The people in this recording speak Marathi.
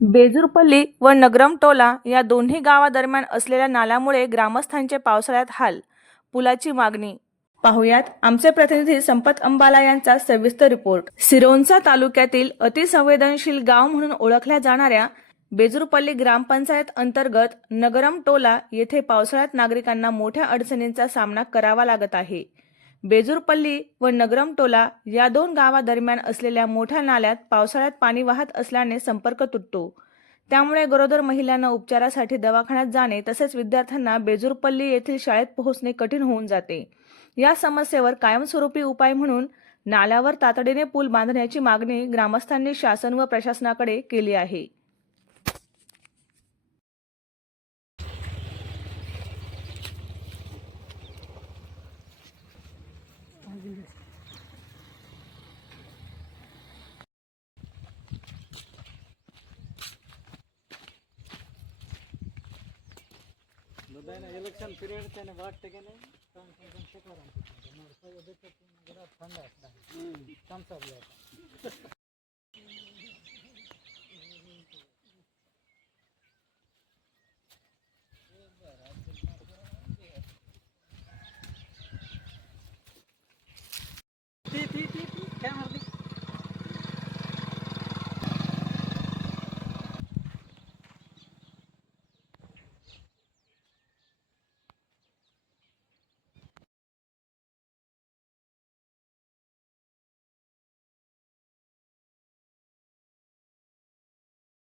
बेजूरपल्ली व नगरमटोला या दोन्ही गावादरम्यान असलेल्या नाल्यामुळे ग्रामस्थांचे पावसाळ्यात हाल. पुलाची मागणी. पाहुयात आमचे प्रतिनिधी संपत अंबाला यांचा सविस्तर रिपोर्ट. सिरोंचा तालुक्यातील अतिसंवेदनशील गाव म्हणून ओळखल्या जाणाऱ्या बेजूरपल्ली ग्रामपंचायत अंतर्गत नगरमटोला येथे पावसाळ्यात नागरिकांना मोठ्या अडचणींचा सामना करावा लागत आहे. बेजूरपल्ली व नगरमटोला या दोन गावादरम्यान असलेल्या मोठ्या नाल्यात पावसाळ्यात पाणी वाहत असल्याने संपर्क तुटतो. त्यामुळे गरोदर महिलांना उपचारासाठी दवाखान्यात जाणे तसेच विद्यार्थ्यांना बेजूरपल्ली येथील शाळेत पोहोचणे कठीण होऊन जाते. या समस्येवर कायमस्वरूपी उपाय म्हणून नाल्यावर तातडीने पूल बांधण्याची मागणी ग्रामस्थांनी शासन व प्रशासनाकडे केली आहे. इलेक्शन पीरियड त्याने वाटते की नाही थंड असतात